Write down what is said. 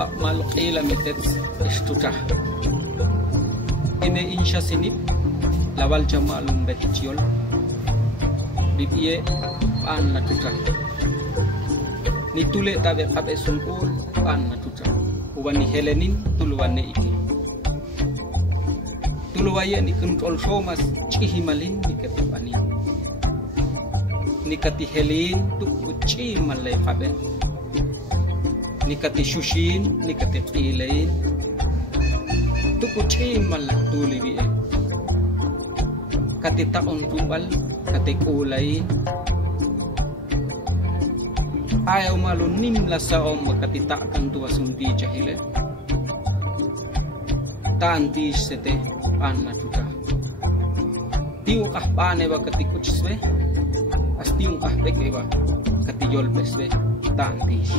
bak maluk ila metet istucah. Ine insya sinip lawal jamalum betciol bibie pan la tucah. Ni tule tabe kabe sungkul pan la tucah. Uwani helenin tuluwane iki. Tuluwaya ni kontrol somas cihimalin ni ketipani. Nikati helin tuk uci malay kabe. Nikati shushin, nikati pilain. Tuk uci malak tuliwi. Kati taon tumbal, kati kulay. Ayaw malunim la sa om kati takang tuwa sumpi jahile. Tanti sete panna tuka. Tiyo kah pane ba kati kutswe. Asti yung kahpek iba katijol peswe tantis.